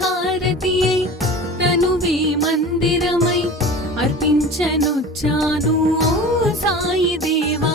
హారతి అయి ననువే మందిరమై అర్పించనొచ్చాను ఓ సాయి దేవా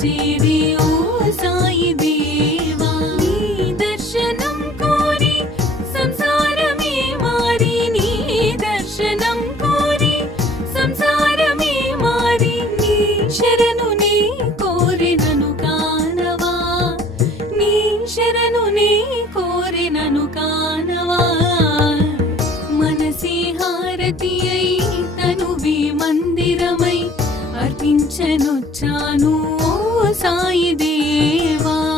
చింతనే ఓ సాయి దేవా నీ దర్శనం కోరి సంసారమే మారి నీ దర్శనం కోరి సంసారమే మారి నీ శరణు నీ కోరినను కానవా నీ శరణు నీ కోరినను కానవా. హారతి అయి మందిరమై అర్పించనొచ్చాను साई देवा।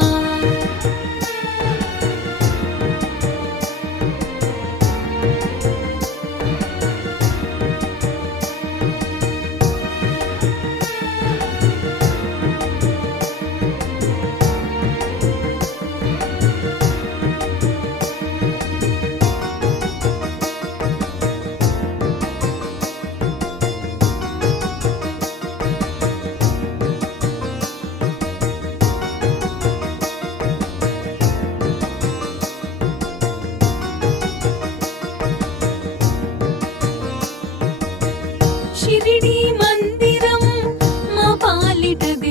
விட்டது